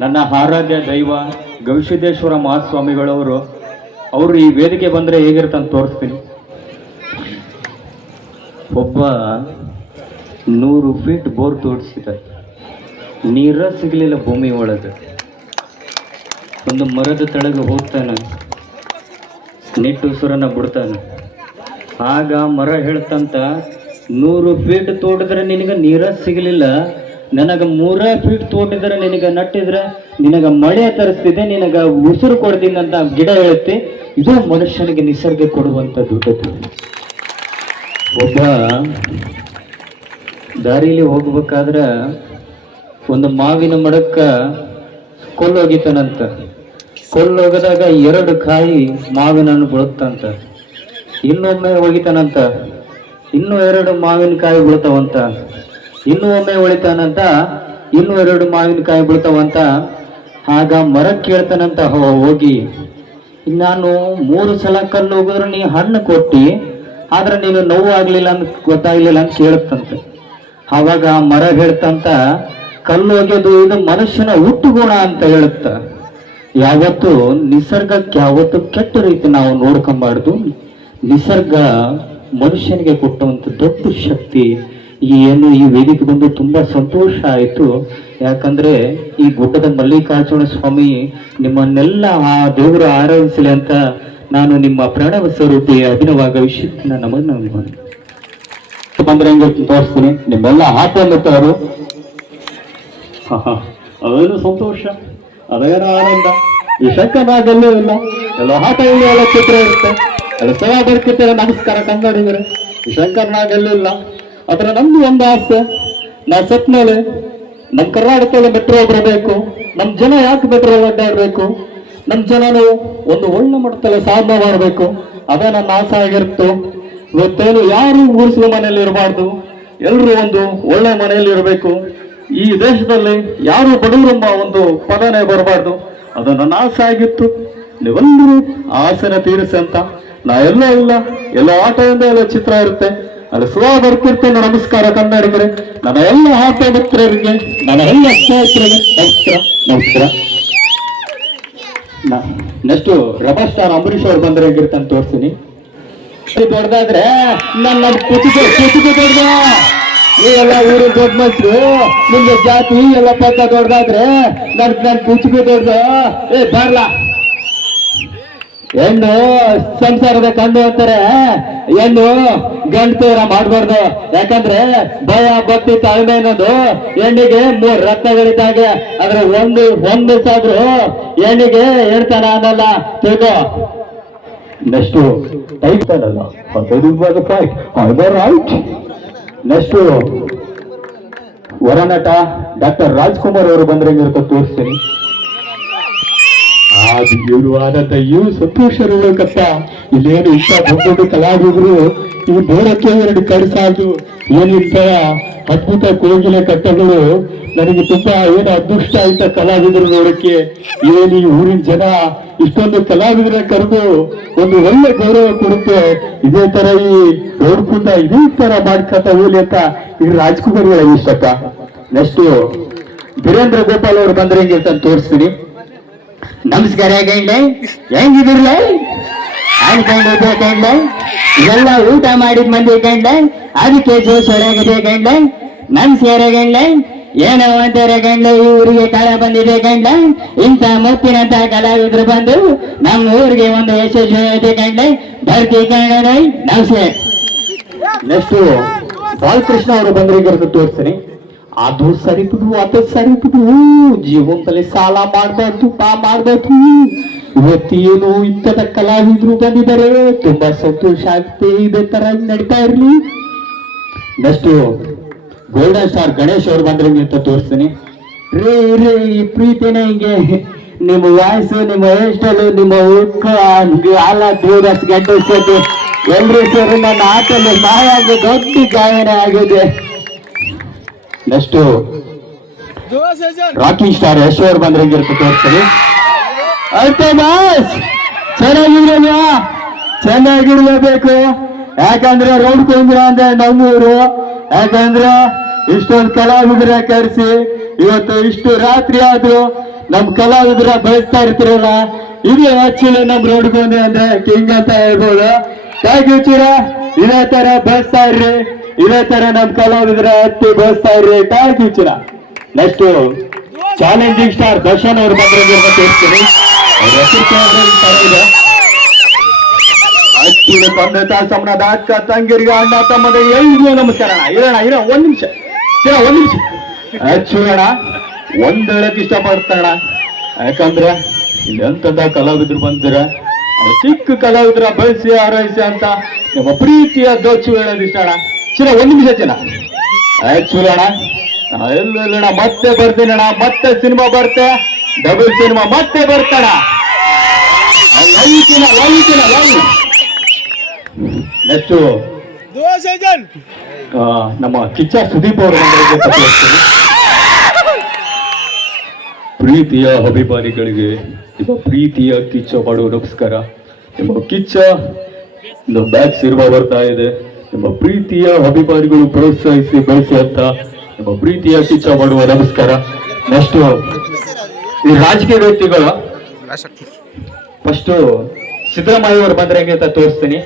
ನನ್ನ ಆರಾಧ್ಯ ದೈವ ಗವಿಸಿದ್ದೇಶ್ವರ ಮಹಾಸ್ವಾಮಿಗಳವರು, ಅವರು ಈ ವೇದಿಕೆ ಬಂದರೆ ಹೇಗಿರ್ತಂತ ತೋರಿಸ್ತೀನಿ. ಒಬ್ಬ ನೂರು ಫೀಟ್ ಬೋರ್ ತೋಡಿಸಿದ ನೀರ ಸಿಗಲಿಲ್ಲ ಭೂಮಿ ಒಳಗೆ. ಒಂದು ಮರದ ತಳಗೆ ಹೋಗ್ತಾನೆ. ನಿಟ್ಟುಸುರನ ಬಿಡ್ತಾನೆ. ಆಗ ಮರ ಹೇಳ್ತಂತ, ನೂರು ಫೀಟ್ ತೋಡಿದ್ರೆ ನಿನಗೆ ನೀರ ಸಿಗಲಿಲ್ಲ ನನಗೆ ಮೂರ ಫೀಟ್ ತೋಟಿದ್ರೆ ನಿನಗೆ ನಟ್ಟಿದ್ರೆ ನಿನಗ ಮಳೆ ತರಿಸ್ತಿದೆ, ನಿನಗ ಉಸಿರು ಕೊಡ್ತೀನಿ ಅಂತ ಗಿಡ ಹೇಳುತ್ತೆ ಇದು ಮನುಷ್ಯನಿಗೆ ನಿಸರ್ಗ ಕೊಡುವಂತ ದುಡ್ಡದು. ಒಬ್ಬ ದಾರಿಲಿ ಹೋಗ್ಬೇಕಾದ್ರ ಒಂದು ಮಾವಿನ ಮಡಕ್ಕ ಕೊಲ್ಲೋಗಿತಾನಂತ ಕೊಲ್ಲೋಗದಾಗ ಎರಡು ಕಾಯಿ ಮಾವಿನ ಹಣ್ಣು ಬೀಳುತ್ತಂತ. ಇನ್ನೊಮ್ಮೆ ಹೋಗಿತಾನಂತ ಇನ್ನೂ ಎರಡು ಮಾವಿನಕಾಯಿ ಬೀಳ್ತಾವಂತ ಇನ್ನೂ ಒಮ್ಮೆ ಹೊಳಿತಾನಂತ ಇನ್ನೂ ಎರಡು ಮಾವಿನಕಾಯಿ ಬೀಳ್ತಾವಂತ. ಆಗ ಮರ ಕೇಳ್ತಾನಂತ ಹೋಗಿ. ನಾನು ಮೂರು ಸಲ ಕಲ್ಲು ಹೋಗಿದ್ರೆ ನೀ ಹಣ್ಣು ಕೊಟ್ಟಿ, ಆದ್ರೆ ನೀನು ನೋವು ಆಗ್ಲಿಲ್ಲ ಅಂತ ಗೊತ್ತಾಗ್ಲಿಲ್ಲ ಅಂತ ಕೇಳುತ್ತಂತೆ. ಆವಾಗ ಮರ ಹೇಳ್ತಂತ, ಕಲ್ಲು ಒಗೆದು ಇದು ಮನುಷ್ಯನ ಹುಟ್ಟು ಗುಣ ಅಂತ ಹೇಳುತ್ತ. ಯಾವತ್ತು ನಿಸರ್ಗಕ್ಕೆ ಯಾವತ್ತು ಕೆಟ್ಟ ರೀತಿ ನಾವು ನೋಡ್ಕೊಂಬಾರ್ದು. ನಿಸರ್ಗ ಮನುಷ್ಯನಿಗೆ ಕೊಟ್ಟಂತ ದೊಡ್ಡ ಶಕ್ತಿ. ಈ ಏನು ಈ ವೇದಿಕೆ ಬಂದು ತುಂಬಾ ಸಂತೋಷ ಆಯಿತು. ಯಾಕಂದ್ರೆ ಈ ಗುಡ್ಡದ ಮಲ್ಲಿಕಾರ್ಜುನ ಸ್ವಾಮಿ ನಿಮ್ಮನ್ನೆಲ್ಲ ಆ ದೇವರು ಆರಾಧಿಸಲಿ ಅಂತ ನಾನು ನಿಮ್ಮ ಪ್ರಣವ ಸ್ವರೂಪಿ ಅಭಿನವಾಗ ವಿಷಯನ ನಮನ ಬಂದ್ರೆ ಹೆಂಗೆ ತೋರಿಸ್ತೀನಿ. ನಿಮ್ಮೆಲ್ಲ ಆಟ ಅವರು ಅದೇನು ಸಂತೋಷ. ಅದೇನು ಆನಂದ. ಈ ಶಂಕರನಾಗಲ್ಲೂ ಇಲ್ಲ. ಎಲ್ಲ ಆಟ ಇಲ್ಲ ಎಲ್ಲ ಚಿತ್ರ ಇರುತ್ತೆ. ಎಲ್ಲ ಸೇವಾ ಬರ್ತಿರ್ತಾರೆ ನಮಸ್ಕಾರ ಕನ್ನಡಿಗರು ಈ ಶಂಕರನಾಗಲ್ಲೂ ಇಲ್ಲ. ಆದ್ರೆ ನಮ್ದು ಒಂದು ಆಸೆ ನಾ ಸತ್ ಮೇಲೆ ನಮ್ಮ ಕರ್ನಾಟಕದಲ್ಲಿ ಮೆಟ್ರೋ ಬರಬೇಕು ನಮ್ಮ ಜನ ಯಾಕೆ ಮೆಟ್ರೋ ಅಡ್ಡಾಡಬೇಕು ನಮ್ಮ ಜನನು ಒಂದು ಒಳ್ಳೆ ಮಟ್ಟದಲ್ಲಿ ಸಾಧನೆ ಮಾಡಬೇಕು. ಅದೇ ನನ್ನ ಆಸೆ ಆಗಿರುತ್ತೆ ಇವತ್ತೇನು ಯಾರು ಊರಿಸುವ ಮನೆಯಲ್ಲಿ ಇರಬಾರ್ದು ಎಲ್ಲರೂ ಒಂದು ಒಳ್ಳೆ ಮನೆಯಲ್ಲಿ ಇರಬೇಕು. ಈ ದೇಶದಲ್ಲಿ ಯಾರು ಬಡವರೆಂಬ ಒಂದು ಪದನೇ ಬರಬಾರ್ದು. ಅದು ನನ್ನ ಆಸೆ ಆಗಿತ್ತು. ನೀವೆಲ್ಲರೂ ಆಸೆನ ತೀರಿಸಿ ಅಂತ. ನಾ ಎಲ್ಲ ಇಲ್ಲ, ಎಲ್ಲ ಆಟದಿಂದ ಎಲ್ಲ ಚಿತ್ರ ಇರುತ್ತೆ. ಅಲ್ಲಿ ಸುಧಾ ಬರ್ತಿರ್ತೇನೆ, ನಮಸ್ಕಾರ ಕನ್ನಡಿಗರೆ. ನನ್ನ ಎಲ್ಲ ಆಟ ಮಿತ್ರರಿಗೆ, ನನ್ನ ಎಲ್ಲ ಸ್ನೇಹಿತರಿಗೆ ನಮಸ್ಕಾರ ನಮಸ್ಕಾರ. ನೆಕ್ಸ್ಟ್ ರಬರ್ ಸ್ಟಾರ್ ಅಂಬರೀಶ್ ಅವ್ರು ಬಂದ್ರೆ ಹೇಗಿರ್ತಾನೆ ತೋರಿಸ್ತೀನಿ. ದೊಡ್ಡದಾದ್ರೆ ನನ್ನ ಕುಚಿಗೆ ಕುಚಿಗೆ ದೊಡ್ಡ ನೀವೆಲ್ಲ ಊರಿನ ದೊಡ್ಡ ಮನುಷ್ಯರು, ನಿಮ್ಗೆ ಜಾತಿ, ಎಲ್ಲ ಪಕ್ಕ ದೊಡ್ಡದಾದ್ರೆ ನನ್ ನನ್ ಕುಚಿಗೆ ದೊಡ್ಡ ಏ, ಬರ್ಲಾ. ಹೆಣ್ಣು ಸಂಸಾರದ ಕಂಡು ಅಂತಾರೆ. ಹೆಣ್ಣು ಗಂಡತರ ಮಾಡಬಾರ್ದು. ಯಾಕಂದ್ರೆ ಭಯ, ಭಕ್ತಿ, ತಾಳ್ಮೆ ಅನ್ನೋದು ಹೆಣ್ಣಿಗೆ ಮೂರ್ ರತ್ನಗಳಿದ್ದಾಗೆ. ಆದ್ರೆ ಒಂದು ಒಂದು ಸಾದ್ರು ಹೆಣ್ಣಿಗೆ ಹೇಳ್ತಾನ ಅನ್ನಲ್ಲ. ತಿಳ್ಕೋ. ನೆಕ್ಸ್ಟ್ ಟೈಪ್ ಅಲ್ಲ ರೈಟ್ ನೆಕ್ಸ್ಟ್, ವರನಟ ಡಾಕ್ಟರ್ ರಾಜ್ಕುಮಾರ್ ಅವರು ಬಂದ್ರೆ ತೋರಿಸ್ತೀನಿ. ಇವರು ಆದಂತ ಇವು ಸಂತೋಷರು ಕತ್ತ ಇಲ್ಲೇನು ಇಷ್ಟ ದೊಡ್ಡ ಕಲಾವಿದರು ಈ ನೋಡಕ್ಕೆ ಎರಡು ಕಡಿಸಾದು ಏನಿಂತ ಅದ್ಭುತ ಕೋಗಿಲೆ ಕಟ್ಟಗಳು. ನನಗೆ ತುಂಬಾ ಏನು ಅದೃಷ್ಟ ಆಯ್ತ ಕಲಾವಿದರು ನೋಡಕ್ಕೆ. ಏನು ಈ ಊರಿನ ಜನ ಇಷ್ಟೊಂದು ಕಲಾವಿದರ ಕರೆದು ಒಂದು ಒಳ್ಳೆ ಗೌರವ ಕೊಡುತ್ತೆ. ಇದೇ ತರ ಈ ರೋಡ್ಕುಂದ ಇದೇ ತರ ಮಾಡ್ಕೊತ ಹೋಗ್ಲಿ ಅಂತ ಈ ರಾಜ್ಕುಮಾರ್ ಇಷ್ಟಕ್ಕ ನೆಕ್ಸ್ಟ್ ವೀರೇಂದ್ರ ಗೋಪಾಲ್ ಅವರು ಬಂದ್ರೆ ಹೆಂಗೆ ಅಂತ ತೋರಿಸ್ತೀನಿ. ನಮಸ್ಕಾರ ಗಂಡೆ. ಹೆಂಗಿದಿರ್ಲ ಅನ್ಕೊಂಡು ಗಂಡೆ. ಎಲ್ಲ ಊಟ ಮಾಡಿದ ಮಂದಿ ಗಂಡೆ. ಅದಕ್ಕೆ ಜೋಶ್ ಹೊರಗಿದೆ ಗಂಡೆ. ನಮಸ್ಕಾರ ಗಂಡೆ. ಏನೋ ಅಂತಾರೆ ಗಂಡ, ಈ ಊರಿಗೆ ಕಳೆ ಬಂದಿದೆ ಗಂಡ. ಇಂಥ ಮುತ್ತಿನಂತ ಕಲಾವಿದ್ರು ಬಂದು ನಮ್ಮ ಊರಿಗೆ ಒಂದು ಯಶಸ್ವಿ ಐತೆ ಬರ್ತಿ ಗಂಡ ನಮಸ್ಕಾರ ನೆಕ್ಸ್ಟ್ ಬಾಲಕೃಷ್ಣ ಅವರು ಬಂದ್ರಿಗೆ ತೋರಿಸ್ತೀನಿ. ಅದು ಸರಿಬಿಡು ಅದು ಸರಿಬಿಡು ಜೀವನದಲ್ಲಿ ಸಾಲ ಮಾಡಬಾರ್ದು, ಪಾ ಮಾಡ್ಬಾರ್ದು. ಇವತ್ತೇನು ಇಂಥದ ಕಲಾವಿದ್ರು ಬಂದಿದ್ದಾರೆ. ತುಂಬಾ ಸಂತೋಷ ಆಗುತ್ತೆ ಇದೇ ತರ ನಡೀತಾ ಇರ್ಲಿ. ನೆಕ್ಸ್ಟ್ ಗೋಲ್ಡನ್ ಸ್ಟಾರ್ ಗಣೇಶ್ ಅವ್ರು ಬಂದ್ರೆ ಅಂತ ತೋರಿಸ್ತೀನಿ. ರೇ ರೇ, ಈ ಪ್ರೀತಿನೇ ಹಿಂಗೆ. ನಿಮ್ಮ ವಾಯ್ಸ್, ನಿಮ್ಮ ಹೇರ್ ನಿಮ್ಮ ಉಕ್ಕ ಹಾಲ ದೇವದಾಸ್ ಗಡ್ಡ ಎಲ್ರೂ ಸೇರಿ ನನ್ನ ಆಟಲ್ಲಿ ಆಗಿ ದೊಡ್ಡ ಗಾಯನ ಆಗಿದೆ. ನೆಕ್ಸ್ಟ್ ರಾಕಿಂಗ್ ಸ್ಟಾರ್ ಯಶ್ ಅವ್ರು ಬಂದ್ರೆ ಹೆಂಗಿರುತ್ತೆ ಚೆನ್ನಾಗಿರ್ಲಿಲ್ಲ ಬಾಸ್ ಚೆನ್ನಾಗಿರಲ್ವಾ ಚೆನ್ನಾಗಿರ್ಲೇಬೇಕು. ಯಾಕಂದ್ರೆ ರೋಡ್ ಕುಂದ್ರ ಅಂದ್ರೆ ನಮ್ಮೂರು. ಯಾಕಂದ್ರೆ ಇಷ್ಟೊಂದು ಕಲಾವಿದರ ಕರೆಸಿ ಇವತ್ತು ಇಷ್ಟು ರಾತ್ರಿ ಆದ್ರೂ ನಮ್ ಕಲಾವಿದರ ಬಯಸ್ತಾ ಇರ್ತಿರಲ್ಲ, ಇದು ಆಕ್ಚುಲಿ ನಮ್ ನೋಡ್ಕೊಂಡು ಅಂದ್ರೆ ಕಿಂಗ್ ಅಂತ ಹೇಳ್ಬೋದು. ಚೀರ. ಇದೇ ತರ ಬಯಸ್ತಾ ಇರ್ರಿ. ಇದೇ ತರ ನಮ್ ಕಲಾವಿದರ ಹತ್ತಿ ಬಳಸ್ತಾ ಇರ್ರಿ thank you Chira next challenging star Darshan ಅವ್ರ ಬಂದ್ರೆ ತೋರಿಸ್ತೀನಿ ಅಚ್ಚಿನ ತಂದೆ ಅಕ್ಕ ತಂಗಿರಿಗೆ ಅಣ್ಣ ತಮ್ಮದ ಎಲ್ರಿಗೂ ನಮಸ್ಕಾರ ಇರೋಣ ಇರೋ ಒಂದ್ ನಿಮಿಷ. ಚಿರ ಒಂದ್ ನಿಮಿಷ. ಅಣ್ಣ. ಒಂದ್ ಹೇಳಕ್ ಇಷ್ಟಪಡ್ತಾಣ ಯಾಕಂದ್ರೆ ಇಲ್ಲಿ ಎಂತದ ಕಲಾವಿದ್ರು ಬಂದಿರ ಚಿಕ್ಕ ಕಲಾವಿದ್ರ ಬಯಸಿ ಆರೈಸಿ ಅಂತ ನಮ್ಮ ಪ್ರೀತಿಯ ದೋಚು ಹೇಳೋದು ಚಿನ್ನ ಒಂದು ನಿಮಿಷ ಜನ ಆಯ್ತು ಅಣ್ಣ ಇಲ್ಲ ಮತ್ತೆ ಬರ್ತೀನಿ ಅಣ್ಣ ಮತ್ತೆ ಸಿನಿಮಾ ಬರ್ತೆ. ಡಬಲ್ ಸಿನಿಮಾ ಮತ್ತೆ ಬರ್ತಾಣ. ನೆಕ್ಸ್ಟ್. ನಮ್ಮ ಕಿಚ್ಚ ಸುದೀಪ್ ಅವರು ಪ್ರೀತಿಯ ಅಭಿಮಾನಿಗಳಿಗೆ ನಿಮ್ಮ ಪ್ರೀತಿಯ ಕಿಚ್ಚ ಮಾಡುವ ನಮಸ್ಕಾರ. ನಿಮ್ಮ ಕಿಚ್ಚ ಬ್ಯಾಗ್ ಸಿನಿಮಾ ಬರ್ತಾ ಇದೆ. ನಿಮ್ಮ ಪ್ರೀತಿಯ ಅಭಿಮಾನಿಗಳು ಪ್ರೋತ್ಸಾಹಿಸಿ ಬೆಳೆಸಿ ಅಂತ ನಿಮ್ಮ ಪ್ರೀತಿಯ ಕಿಚ್ಚ ಮಾಡುವ ನಮಸ್ಕಾರ. ನೆಕ್ಸ್ಟ್ ಈ ರಾಜಕೀಯ ವ್ಯಕ್ತಿಗಳ ಫಸ್ಟ್ ಸಿದ್ದರಾಮಯ್ಯ ಅವರು ಬಂದ್ರೆ ಹೆಂಗೆ ಅಂತ ತೋರಿಸ್ತೀನಿ.